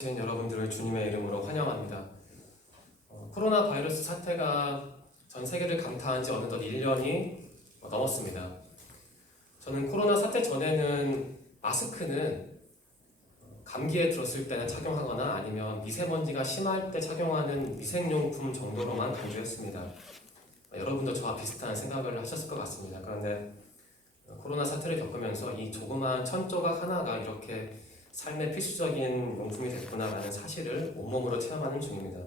여러분들을 주님의 이름으로 환영합니다. 코로나 바이러스 사태가 전 세계를 강타한 지 어느덧 1년이 넘었습니다. 저는 코로나 사태 전에는 마스크는 감기에 들었을 때는 착용하거나 아니면 미세먼지가 심할 때 착용하는 위생용품 정도로만 강조했습니다. 여러분도 저와 비슷한 생각을 하셨을 것 같습니다. 그런데 코로나 사태를 겪으면서 이 조그마한 천조각 하나가 이렇게 삶의 필수적인 용품이 됐구나라는 사실을 온몸으로 체험하는 중입니다.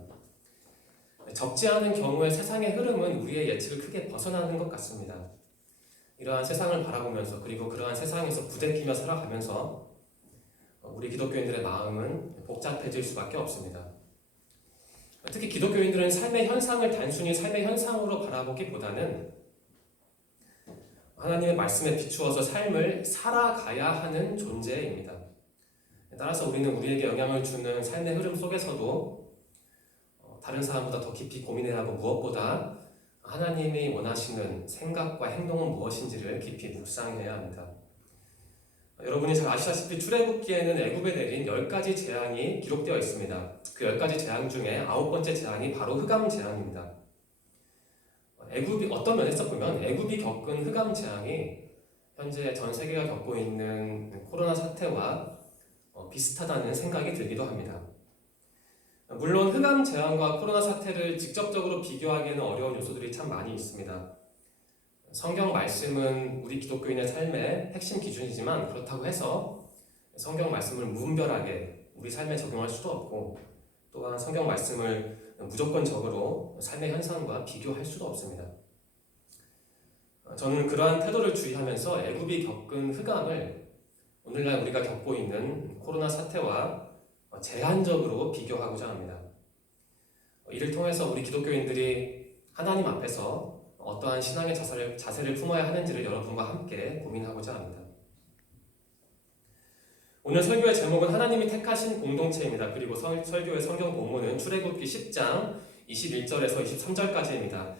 적지 않은 경우에 세상의 흐름은 우리의 예측을 크게 벗어나는 것 같습니다. 이러한 세상을 바라보면서 그리고 그러한 세상에서 부대끼며 살아가면서 우리 기독교인들의 마음은 복잡해질 수밖에 없습니다. 특히 기독교인들은 삶의 현상을 단순히 삶의 현상으로 바라보기보다는 하나님의 말씀에 비추어서 삶을 살아가야 하는 존재입니다. 따라서 우리는 우리에게 영향을 주는 삶의 흐름 속에서도 다른 사람보다 더 깊이 고민해야 하고 무엇보다 하나님이 원하시는 생각과 행동은 무엇인지를 깊이 묵상해야 합니다. 여러분이 잘 아시다시피 출애굽기에는 애굽에 내린 10가지 재앙이 기록되어 있습니다. 그 10가지 재앙 중에 9번째 재앙이 바로 흑암 재앙입니다. 애굽이 어떤 면에서 보면 애굽이 겪은 흑암 재앙이 현재 전 세계가 겪고 있는 코로나 사태와 비슷하다는 생각이 들기도 합니다. 물론 흑암 재앙과 코로나 사태를 직접적으로 비교하기에는 어려운 요소들이 참 많이 있습니다. 성경 말씀은 우리 기독교인의 삶의 핵심 기준이지만 그렇다고 해서 성경 말씀을 무분별하게 우리 삶에 적용할 수도 없고 또한 성경 말씀을 무조건적으로 삶의 현상과 비교할 수도 없습니다. 저는 그러한 태도를 주의하면서 애굽이 겪은 흑암을 오늘날 우리가 겪고 있는 코로나 사태와 제한적으로 비교하고자 합니다. 이를 통해서 우리 기독교인들이 하나님 앞에서 어떠한 신앙의 자세를 품어야 하는지를 여러분과 함께 고민하고자 합니다. 오늘 설교의 제목은 하나님이 택하신 공동체입니다. 그리고 설교의 성경 본문은 출애굽기 10장 21절에서 23절까지입니다.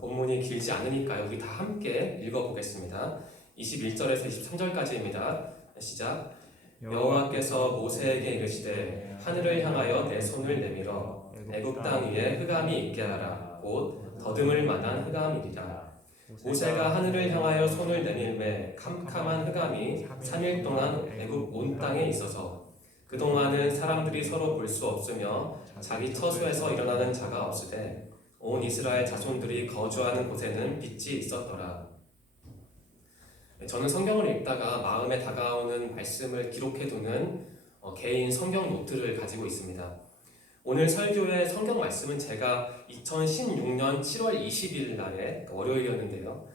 본문이 길지 않으니까요. 우리 다 함께 읽어보겠습니다. 21절에서 23절까지입니다. 시작. 여호와께서 모세에게 이르시되 하늘을 향하여 내 손을 내밀어 애굽 땅 위에 흑암이 있게 하라. 곧 더듬을 만한 흑암이리라. 모세가 하늘을 향하여 손을 내밀매 캄캄한 흑암이 3일 동안 애굽 온 땅에 있어서 그동안은 사람들이 서로 볼 수 없으며 자기 처소에서 일어나는 자가 없으되 온 이스라엘 자손들이 거주하는 곳에는 빛이 있었더라. 저는 성경을 읽다가 마음에 다가오는 말씀을 기록해두는 개인 성경 노트를 가지고 있습니다. 오늘 설교의 성경 말씀은 제가 2016년 7월 20일 날에 월요일이었는데요.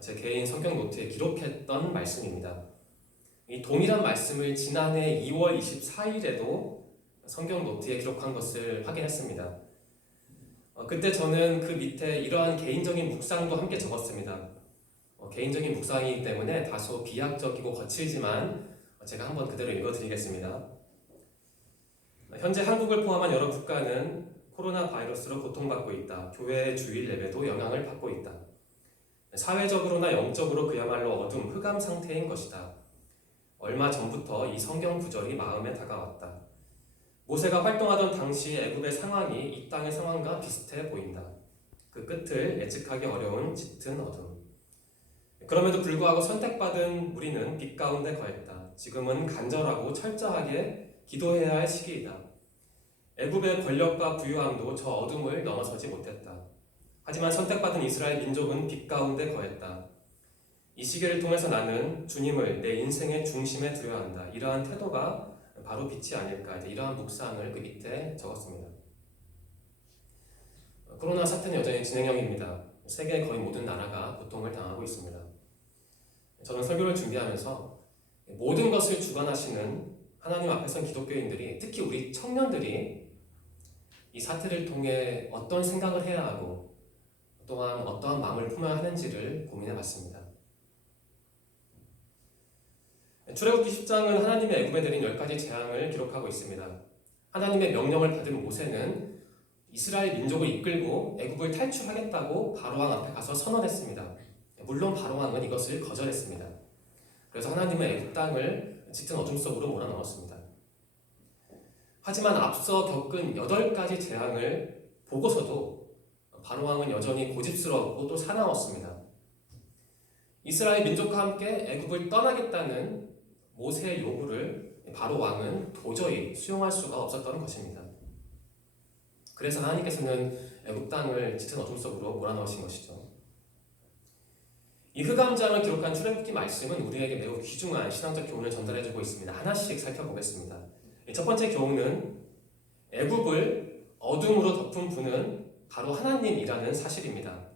제 개인 성경 노트에 기록했던 말씀입니다. 이 동일한 말씀을 지난해 2월 24일에도 성경 노트에 기록한 것을 확인했습니다. 그때 저는 그 밑에 이러한 개인적인 묵상도 함께 적었습니다. 개인적인 묵상이기 때문에 다소 비약적이고 거칠지만 제가 한번 그대로 읽어드리겠습니다. 현재 한국을 포함한 여러 국가는 코로나 바이러스로 고통받고 있다. 교회의 주일 예배도 영향을 받고 있다. 사회적으로나 영적으로 그야말로 어둠, 흑암 상태인 것이다. 얼마 전부터 이 성경 구절이 마음에 다가왔다. 모세가 활동하던 당시 애굽의 상황이 이 땅의 상황과 비슷해 보인다. 그 끝을 예측하기 어려운 짙은 어둠. 그럼에도 불구하고 선택받은 우리는 빛 가운데 거했다. 지금은 간절하고 철저하게 기도해야 할 시기이다. 애굽의 권력과 부유함도 저 어둠을 넘어서지 못했다. 하지만 선택받은 이스라엘 민족은 빛 가운데 거했다. 이 시기를 통해서 나는 주님을 내 인생의 중심에 두려야 한다. 이러한 태도가 바로 빛이 아닐까. 이러한 묵상을 그 밑에 적었습니다. 코로나 사태는 여전히 진행형입니다. 세계의 거의 모든 나라가 고통을 당하고 있습니다. 저는 설교를 준비하면서 모든 것을 주관하시는 하나님 앞에 선 기독교인들이, 특히 우리 청년들이 이 사태를 통해 어떤 생각을 해야 하고 또한 어떠한 마음을 품어야 하는지를 고민해 봤습니다. 출애굽기 10장은 하나님의 애굽에 내린 10가지 재앙을 기록하고 있습니다. 하나님의 명령을 받은 모세는 이스라엘 민족을 이끌고 애굽을 탈출하겠다고 바로왕 앞에 가서 선언했습니다. 물론 바로왕은 이것을 거절했습니다. 그래서 하나님은 애굽 땅을 짙은 어둠 속으로 몰아넣었습니다. 하지만 앞서 겪은 8가지 재앙을 보고서도 바로 왕은 여전히 고집스러웠고 또 사나웠습니다. 이스라엘 민족과 함께 애굽을 떠나겠다는 모세의 요구를 바로 왕은 도저히 수용할 수가 없었던 것입니다. 그래서 하나님께서는 애굽 땅을 짙은 어둠 속으로 몰아넣으신 것이죠. 이 흑암장을 기록한 출애굽기 말씀은 우리에게 매우 귀중한 신앙적 교훈을 전달해주고 있습니다. 하나씩 살펴보겠습니다. 첫 번째 교훈은 애굽을 어둠으로 덮은 분은 바로 하나님이라는 사실입니다.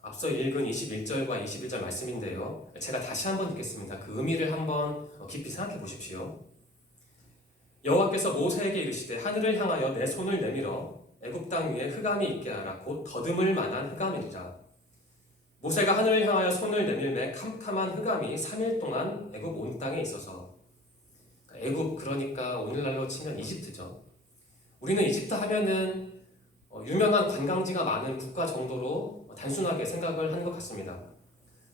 앞서 읽은 21절과 21절 말씀인데요. 제가 다시 한번 읽겠습니다. 그 의미를 한번 깊이 생각해 보십시오. 여호와께서 모세에게 이르시되 하늘을 향하여 내 손을 내밀어 애굽 땅 위에 흑암이 있게 하라. 곧 더듬을 만한 흑암이니라. 모세가 하늘을 향하여 손을 내밀매 캄캄한 흑암이 3일 동안 애굽 온 땅에 있어서, 애굽 그러니까 오늘날로 치면 이집트죠. 우리는 이집트 하면은 유명한 관광지가 많은 국가 정도로 단순하게 생각을 하는 것 같습니다.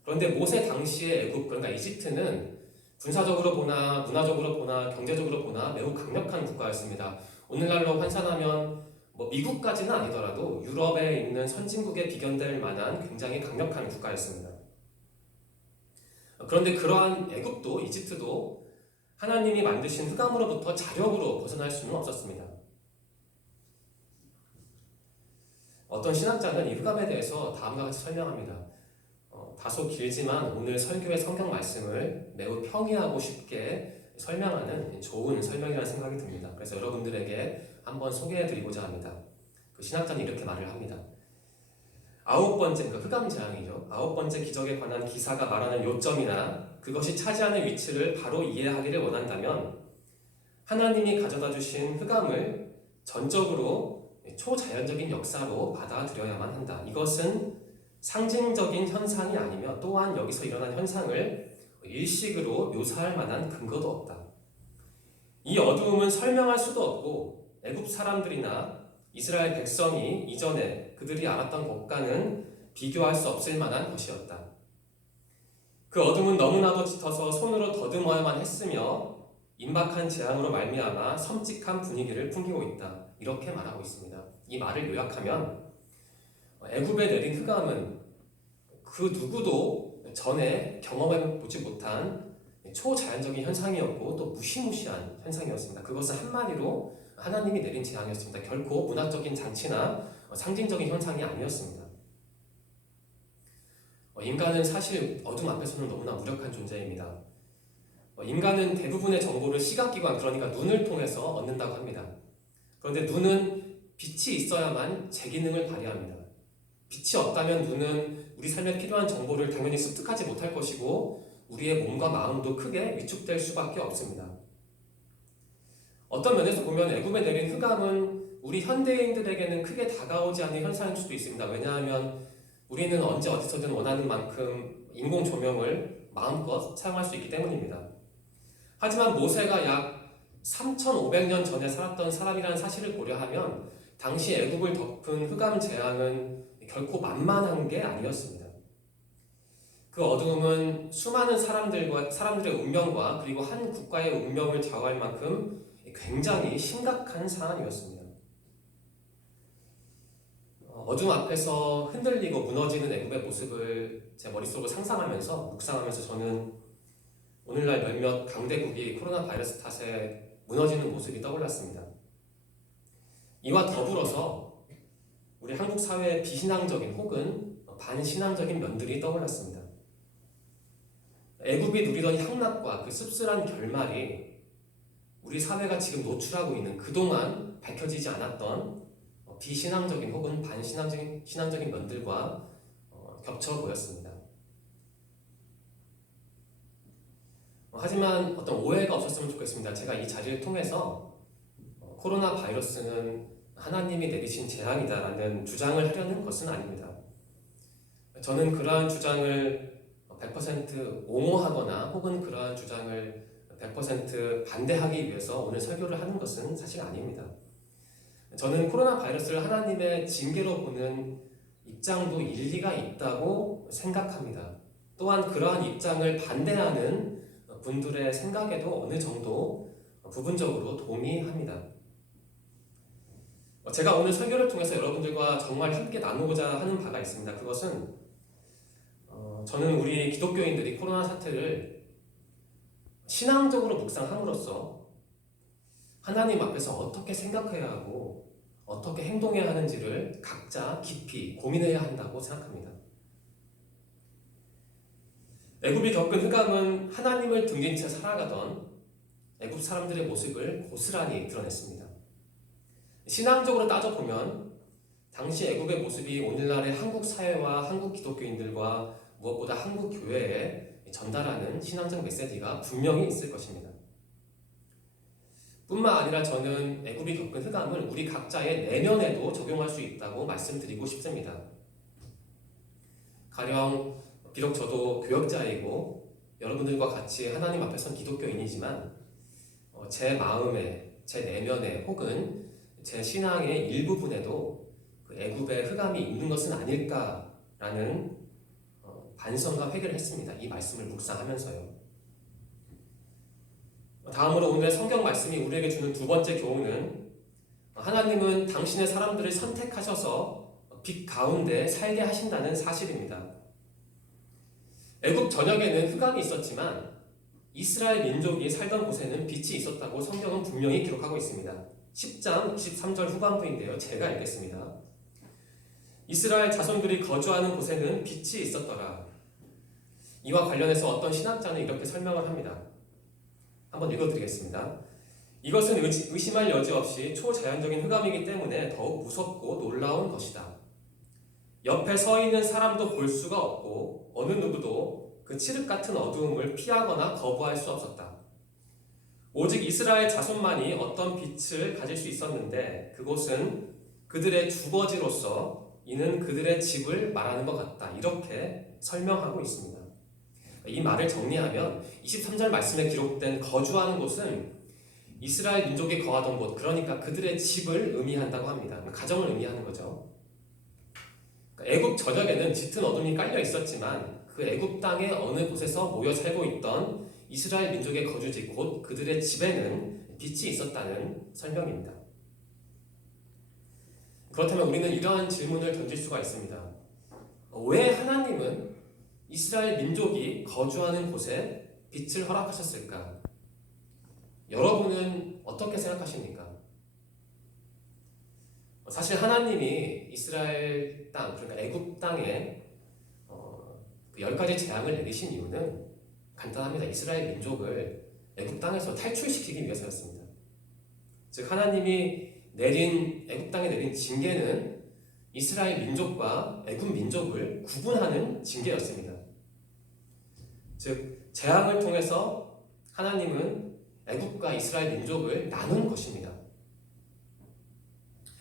그런데 모세 당시의 애굽, 그러니까 이집트는 군사적으로 보나 문화적으로 보나 경제적으로 보나 매우 강력한 국가였습니다. 오늘날로 환산하면 미국까지는 아니더라도 유럽에 있는 선진국에 비견될 만한 굉장히 강력한 국가였습니다. 그런데 그러한 애굽도 이집트도 하나님이 만드신 흑암으로부터 자력으로 벗어날 수는 없었습니다. 어떤 신학자는 이 흑암에 대해서 다음과 같이 설명합니다. 다소 길지만 오늘 설교의 성경 말씀을 매우 평이하고 쉽게 설명하는 좋은 설명이라는 생각이 듭니다. 그래서 여러분들에게 한번 소개해드리고자 합니다. 그 신학자는 이렇게 말을 합니다. 9번째, 그러니까 흑암 재앙이죠. 9번째 기적에 관한 기사가 말하는 요점이나 그것이 차지하는 위치를 바로 이해하기를 원한다면 하나님이 가져다 주신 흑암을 전적으로 초자연적인 역사로 받아들여야만 한다. 이것은 상징적인 현상이 아니며 또한 여기서 일어난 현상을 일식으로 묘사할 만한 근거도 없다. 이 어두움은 설명할 수도 없고 애굽 사람들이나 이스라엘 백성이 이전에 그들이 알았던 것과는 비교할 수 없을 만한 것이었다. 그 어둠은 너무나도 짙어서 손으로 더듬어야만 했으며 임박한 재앙으로 말미암아 섬찟한 분위기를 풍기고 있다. 이렇게 말하고 있습니다. 이 말을 요약하면 애굽에 내린 흑암은 그 누구도 전에 경험해보지 못한 초자연적인 현상이었고 또 무시무시한 현상이었습니다. 그것은 한마디로 하나님이 내린 재앙이었습니다. 결코 문화적인 장치나 상징적인 현상이 아니었습니다. 인간은 사실 어둠 앞에서는 너무나 무력한 존재입니다. 인간은 대부분의 정보를 시각기관, 그러니까 눈을 통해서 얻는다고 합니다. 그런데 눈은 빛이 있어야만 제 기능을 발휘합니다. 빛이 없다면 눈은 우리 삶에 필요한 정보를 당연히 습득하지 못할 것이고 우리의 몸과 마음도 크게 위축될 수밖에 없습니다. 어떤 면에서 보면 애굽에 내린 흑암은 우리 현대인들에게는 크게 다가오지 않는 현상일 수도 있습니다. 왜냐하면 우리는 언제 어디서든 원하는 만큼 인공 조명을 마음껏 사용할 수 있기 때문입니다. 하지만 모세가 약 3,500년 전에 살았던 사람이라는 사실을 고려하면 당시 애굽을 덮은 흑암 재앙은 결코 만만한 게 아니었습니다. 그 어두움은 수많은 사람들의 운명과 그리고 한 국가의 운명을 좌우할 만큼 굉장히 심각한 상황이었습니다. 어둠 앞에서 흔들리고 무너지는 애굽의 모습을 제 머릿속으로 상상하면서 묵상하면서 저는 오늘날 몇몇 강대국이 코로나 바이러스 탓에 무너지는 모습이 떠올랐습니다. 이와 더불어서 우리 한국 사회의 비신앙적인 혹은 반신앙적인 면들이 떠올랐습니다. 애굽이 누리던 향락과 그 씁쓸한 결말이 우리 사회가 지금 노출하고 있는 그동안 밝혀지지 않았던 비신앙적인 혹은 반신앙적인 면들과 겹쳐 보였습니다. 하지만 어떤 오해가 없었으면 좋겠습니다. 제가 이 자리를 통해서 코로나 바이러스는 하나님이 내리신 재앙이다라는 주장을 하려는 것은 아닙니다. 저는 그러한 주장을 100% 옹호하거나 혹은 그러한 주장을 100% 반대하기 위해서 오늘 설교를 하는 것은 사실 아닙니다. 저는 코로나 바이러스를 하나님의 징계로 보는 입장도 일리가 있다고 생각합니다. 또한 그러한 입장을 반대하는 분들의 생각에도 어느 정도 부분적으로 동의합니다. 제가 오늘 설교를 통해서 여러분들과 정말 함께 나누고자 하는 바가 있습니다. 그것은 저는 우리 기독교인들이 코로나 사태를 신앙적으로 묵상함으로써 하나님 앞에서 어떻게 생각해야 하고 어떻게 행동해야 하는지를 각자 깊이 고민해야 한다고 생각합니다. 애굽이 겪은 흑암은 하나님을 등진 채 살아가던 애굽 사람들의 모습을 고스란히 드러냈습니다. 신앙적으로 따져보면 당시 애굽의 모습이 오늘날의 한국 사회와 한국 기독교인들과 무엇보다 한국 교회에 전달하는 신앙적 메시지가 분명히 있을 것입니다. 뿐만 아니라 저는 애굽이 겪은 흑암을 우리 각자의 내면에도 적용할 수 있다고 말씀드리고 싶습니다. 가령 비록 저도 교역자이고 여러분들과 같이 하나님 앞에 선 기독교인이지만 제 마음에, 제 내면에 혹은 제 신앙의 일부분에도 그 애굽의 흑암이 있는 것은 아닐까라는 반성과 회개를 했습니다. 이 말씀을 묵상하면서요. 다음으로 오늘의 성경 말씀이 우리에게 주는 두 번째 교훈은 하나님은 당신의 사람들을 선택하셔서 빛 가운데 살게 하신다는 사실입니다. 애굽 전역에는 흑암이 있었지만 이스라엘 민족이 살던 곳에는 빛이 있었다고 성경은 분명히 기록하고 있습니다. 10장 23절 후반부인데요. 제가 읽겠습니다. 이스라엘 자손들이 거주하는 곳에는 빛이 있었더라. 이와 관련해서 어떤 신학자는 이렇게 설명을 합니다. 한번 읽어드리겠습니다. 이것은 의심할 여지 없이 초자연적인 흑암이기 때문에 더욱 무섭고 놀라운 것이다. 옆에 서 있는 사람도 볼 수가 없고 어느 누구도 그 칠흑 같은 어두움을 피하거나 거부할 수 없었다. 오직 이스라엘 자손만이 어떤 빛을 가질 수 있었는데 그곳은 그들의 주거지로서 이는 그들의 집을 말하는 것 같다. 이렇게 설명하고 있습니다. 이 말을 정리하면 23절 말씀에 기록된 거주하는 곳은 이스라엘 민족이 거하던 곳, 그러니까 그들의 집을 의미한다고 합니다. 가정을 의미하는 거죠. 애굽 전역에는 짙은 어둠이 깔려 있었지만 그 애굽 땅의 어느 곳에서 모여 살고 있던 이스라엘 민족의 거주지, 곧 그들의 집에는 빛이 있었다는 설명입니다. 그렇다면 우리는 이러한 질문을 던질 수가 있습니다. 왜 하나님은 이스라엘 민족이 거주하는 곳에 빛을 허락하셨을까? 여러분은 어떻게 생각하십니까? 사실 하나님이 이스라엘 땅, 그러니까 애굽 땅에 10가지 재앙을 내리신 이유는 간단합니다. 이스라엘 민족을 애굽 땅에서 탈출시키기 위해서였습니다. 즉 하나님이 애굽 땅에 내린 징계는 이스라엘 민족과 애굽 민족을 구분하는 징계였습니다. 즉 재앙을 통해서 하나님은 애굽과 이스라엘 민족을 나눈 것입니다.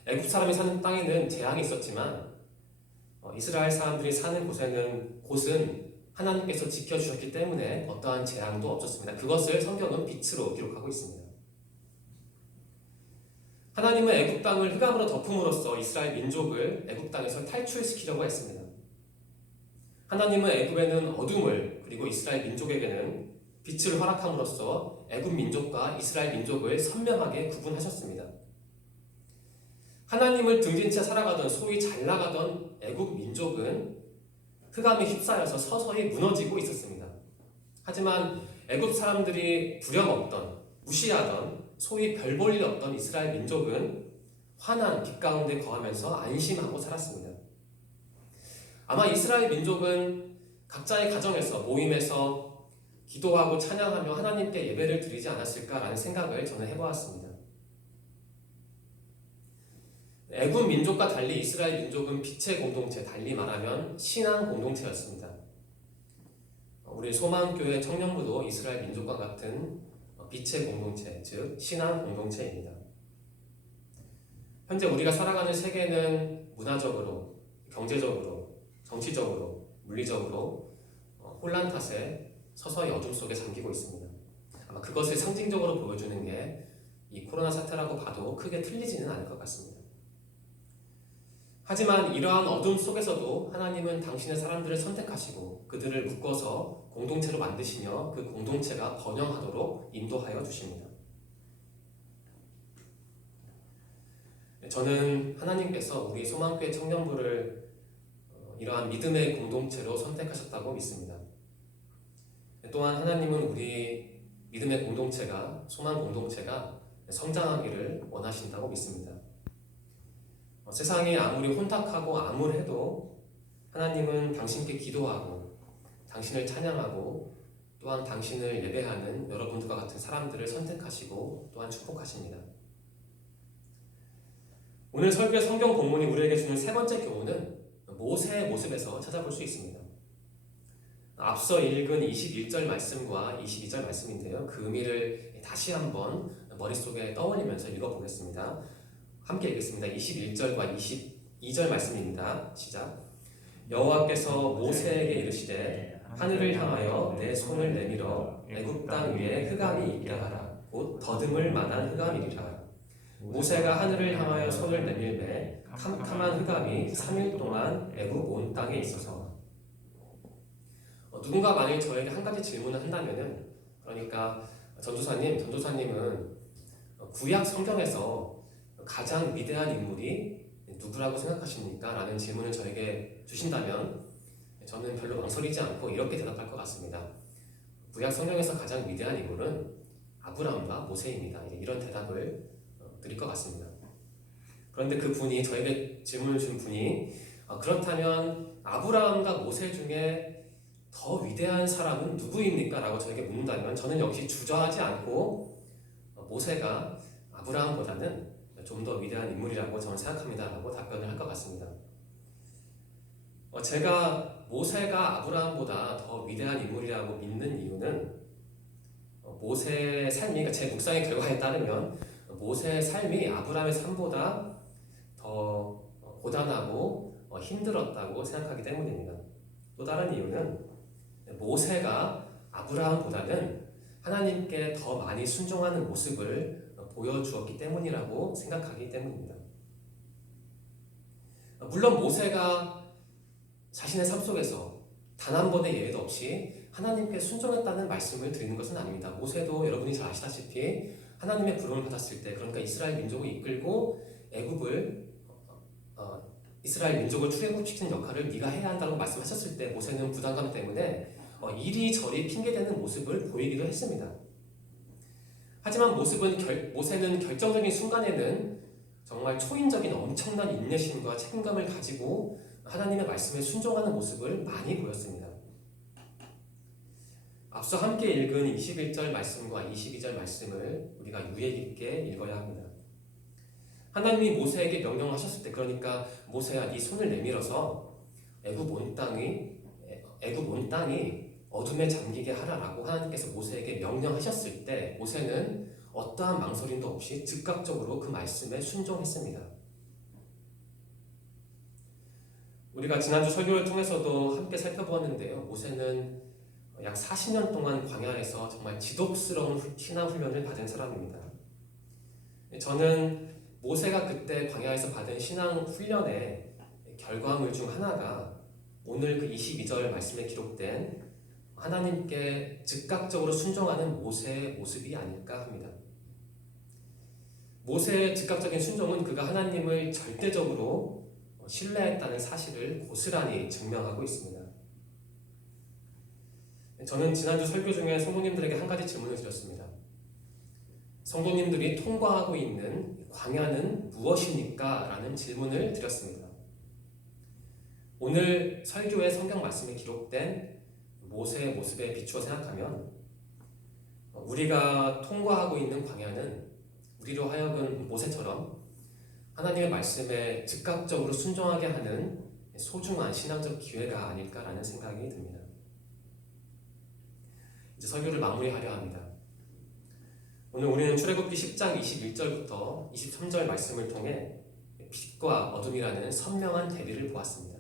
애굽 사람이 사는 땅에는 재앙이 있었지만 이스라엘 사람들이 사는 곳은 하나님께서 지켜주셨기 때문에 어떠한 재앙도 없었습니다. 그것을 성경은 빛으로 기록하고 있습니다. 하나님은 애굽 땅을 흑암으로 덮음으로써 이스라엘 민족을 애굽 땅에서 탈출시키려고 했습니다. 하나님은 애굽에는 어둠을 그리고 이스라엘 민족에게는 빛을 허락함으로써 애굽 민족과 이스라엘 민족을 선명하게 구분하셨습니다. 하나님을 등진 채 살아가던 소위 잘 나가던 애굽 민족은 흑암에 휩싸여서 서서히 무너지고 있었습니다. 하지만 애굽 사람들이 부려먹던, 무시하던, 소위 별 볼 일 없던 이스라엘 민족은 환한 빛 가운데 거하면서 안심하고 살았습니다. 아마 이스라엘 민족은 각자의 가정에서 모임에서 기도하고 찬양하며 하나님께 예배를 드리지 않았을까라는 생각을 저는 해보았습니다. 애굽 민족과 달리 이스라엘 민족은 빛의 공동체, 달리 말하면 신앙 공동체였습니다. 우리 소망교회 청년부도 이스라엘 민족과 같은 빛의 공동체, 즉 신앙 공동체입니다. 현재 우리가 살아가는 세계는 문화적으로, 경제적으로, 정치적으로, 물리적으로 혼란 탓에 서서히 어둠 속에 잠기고 있습니다. 아마 그것을 상징적으로 보여주는 게 이 코로나 사태라고 봐도 크게 틀리지는 않을 것 같습니다. 하지만 이러한 어둠 속에서도 하나님은 당신의 사람들을 선택하시고 그들을 묶어서 공동체로 만드시며 그 공동체가 번영하도록 인도하여 주십니다. 저는 하나님께서 우리 소망교회 청년부를 이러한 믿음의 공동체로 선택하셨다고 믿습니다. 또한 하나님은 우리 믿음의 공동체가, 소망 공동체가 성장하기를 원하신다고 믿습니다. 세상이 아무리 혼탁하고 암울해도 하나님은 당신께 기도하고 당신을 찬양하고 또한 당신을 예배하는 여러분들과 같은 사람들을 선택하시고 또한 축복하십니다. 오늘 설교의 성경 본문이 우리에게 주는 세 번째 교훈은 모세의 모습에서 찾아볼 수 있습니다. 앞서 읽은 21절 말씀과 22절 말씀인데요. 그 의미를 다시 한번 머릿속에 떠올리면서 읽어보겠습니다. 함께 읽겠습니다. 21절과 22절 말씀입니다. 시작. 여호와께서 모세에게 이르시되 하늘을 향하여 내 손을 내밀어 애굽 땅 위에 흑암이 있게 하라. 곧 더듬을 만한 흑암이리라. 모세가 하늘을 향하여 손을 내밀매 캄캄한 흑암이 3일 동안 애굽 온 땅에 있어서. 누군가 만일 저에게 한 가지 질문을 한다면은, 그러니까 전도사님은 구약 성경에서 가장 위대한 인물이 누구라고 생각하십니까? 라는 질문을 저에게 주신다면 저는 별로 망설이지 않고 이렇게 대답할 것 같습니다. 구약 성경에서 가장 위대한 인물은 아브라함과 모세입니다. 이런 대답을 드릴 것 같습니다. 그런데 그 분이, 저에게 질문을 준 분이 그렇다면 아브라함과 모세 중에 더 위대한 사람은 누구입니까? 라고 저에게 묻는다면 저는 역시 주저하지 않고 모세가 아브라함보다는 좀 더 위대한 인물이라고 저는 생각합니다 라고 답변을 할 것 같습니다. 제가 모세가 아브라함보다 더 위대한 인물이라고 믿는 이유는 모세의 삶이, 그러니까 제 묵상의 결과에 따르면 모세의 삶이 아브라함의 삶보다 더 고단하고 힘들었다고 생각하기 때문입니다. 또 다른 이유는 모세가 아브라함보다는 하나님께 더 많이 순종하는 모습을 보여주었기 때문이라고 생각하기 때문입니다. 물론 모세가 자신의 삶 속에서 단 한 번의 예외도 없이 하나님께 순종했다는 말씀을 드리는 것은 아닙니다. 모세도 여러분이 잘 아시다시피 하나님의 부름을 받았을 때, 그러니까 이스라엘 민족을 이끌고 이스라엘 민족을 출애굽시키는 역할을 네가 해야 한다고 말씀하셨을 때 모세는 부담감 때문에 이리저리 핑계대는 모습을 보이기도 했습니다. 하지만 모세는 결정적인 순간에는 정말 초인적인 엄청난 인내심과 책임감을 가지고 하나님의 말씀에 순종하는 모습을 많이 보였습니다. 앞서 함께 읽은 21절 말씀과 22절 말씀을 우리가 유의 깊게 읽어야 합니다. 하나님이 모세에게 명령하셨을 때, 그러니까 모세야 네 손을 내밀어서 애굽 온 땅이 어둠에 잠기게 하라라고 하나님께서 모세에게 명령하셨을 때 모세는 어떠한 망설임도 없이 즉각적으로 그 말씀에 순종했습니다. 우리가 지난주 설교를 통해서도 함께 살펴보았는데요. 모세는 약 40년 동안 광야에서 정말 지독스러운 신앙 훈련을 받은 사람입니다. 저는 모세가 그때 광야에서 받은 신앙 훈련의 결과물 중 하나가 오늘 그 22절 말씀에 기록된 하나님께 즉각적으로 순종하는 모세의 모습이 아닐까 합니다. 모세의 즉각적인 순종은 그가 하나님을 절대적으로 신뢰했다는 사실을 고스란히 증명하고 있습니다. 저는 지난주 설교 중에 성도님들에게 한 가지 질문을 드렸습니다. 성도님들이 통과하고 있는 광야는 무엇입니까? 라는 질문을 드렸습니다. 오늘 설교의 성경 말씀에 기록된 모세의 모습에 비추어 생각하면 우리가 통과하고 있는 광야는 우리로 하여금 모세처럼 하나님의 말씀에 즉각적으로 순종하게 하는 소중한 신앙적 기회가 아닐까라는 생각이 듭니다. 이제 설교를 마무리하려 합니다. 오늘 우리는 출애굽기 10장 21절부터 23절 말씀을 통해 빛과 어둠이라는 선명한 대비를 보았습니다.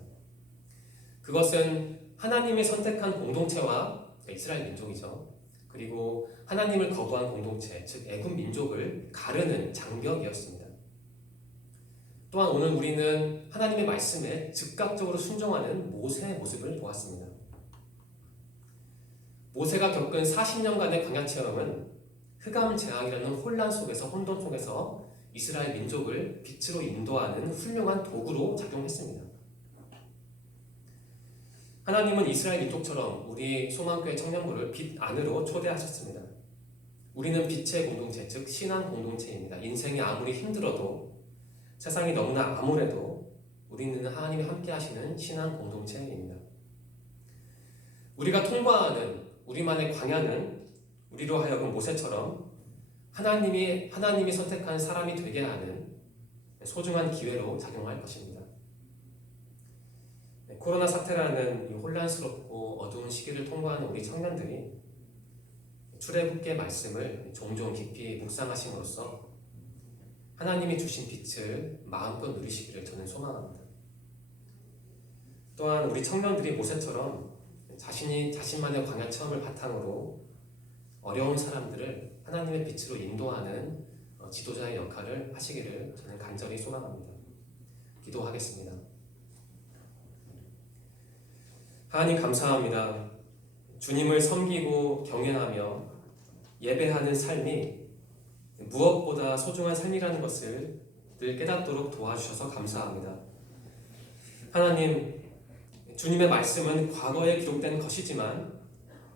그것은 하나님이 선택한 공동체와 이스라엘 민족이죠. 그리고 하나님을 거부한 공동체, 즉 애굽 민족을 가르는 장벽이었습니다. 또한 오늘 우리는 하나님의 말씀에 즉각적으로 순종하는 모세의 모습을 보았습니다. 모세가 겪은 40년간의 광야 체험은 흑암 재앙이라는 혼란 속에서, 혼돈 속에서 이스라엘 민족을 빛으로 인도하는 훌륭한 도구로 작용했습니다. 하나님은 이스라엘 민족처럼 우리 소망교회 청년부를 빛 안으로 초대하셨습니다. 우리는 빛의 공동체, 즉 신앙 공동체입니다. 인생이 아무리 힘들어도 세상이 너무나 암울해도 우리는 하나님이 함께 하시는 신앙 공동체입니다. 우리가 통과하는 우리만의 광야는 우리로 하여금 모세처럼 하나님이 선택한 사람이 되게 하는 소중한 기회로 작용할 것입니다. 코로나 사태라는 이 혼란스럽고 어두운 시기를 통과하는 우리 청년들이 출애굽기의 말씀을 종종 깊이 묵상하심으로써 하나님이 주신 빛을 마음껏 누리시기를 저는 소망합니다. 또한 우리 청년들이 모세처럼 자신만의 광야 체험을 바탕으로 어려운 사람들을 하나님의 빛으로 인도하는 지도자의 역할을 하시기를 저는 간절히 소망합니다. 기도하겠습니다. 하나님 감사합니다. 주님을 섬기고 경외하며 예배하는 삶이 무엇보다 소중한 삶이라는 것을 늘 깨닫도록 도와주셔서 감사합니다. 하나님, 주님의 말씀은 과거에 기록된 것이지만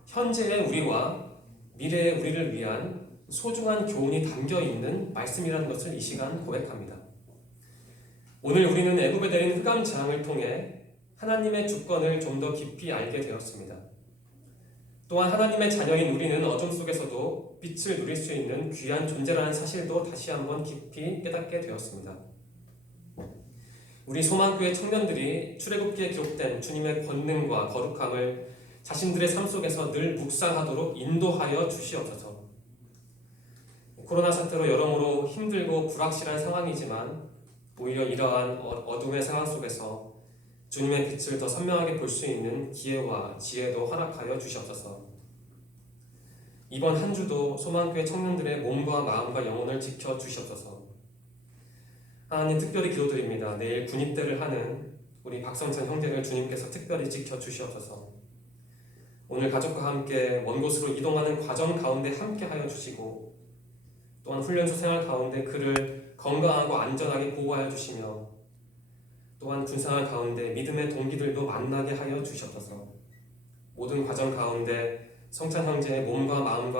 현재의 우리와 미래의 우리를 위한 소중한 교훈이 담겨있는 말씀이라는 것을 이 시간 고백합니다. 오늘 우리는 애굽에 내린 흑암 재앙을 통해 하나님의 주권을 좀 더 깊이 알게 되었습니다. 또한 하나님의 자녀인 우리는 어둠 속에서도 빛을 누릴 수 있는 귀한 존재라는 사실도 다시 한번 깊이 깨닫게 되었습니다. 우리 소망교회 청년들이 출애굽기에 기록된 주님의 권능과 거룩함을 자신들의 삶 속에서 늘 묵상하도록 인도하여 주시옵소서. 코로나 사태로 여러모로 힘들고 불확실한 상황이지만 오히려 이러한 어둠의 상황 속에서 주님의 빛을 더 선명하게 볼 수 있는 기회와 지혜도 허락하여 주시옵소서. 이번 한 주도 소망교회 청년들의 몸과 마음과 영혼을 지켜 주시옵소서. 하나님 특별히 기도드립니다. 내일 군입대를 하는 우리 박성찬 형제를 주님께서 특별히 지켜 주시옵소서. 오늘 가족과 함께 먼 곳으로 이동하는 과정 가운데 함께 하여 주시고 또한 훈련소 생활 가운데 그를 건강하고 안전하게 보호하여 주시며 또한 군생활 가운데 믿음의 동기들도 만나게 하여 주시옵소서. 모든 과정 가운데 성찬 형제의 몸과 마음과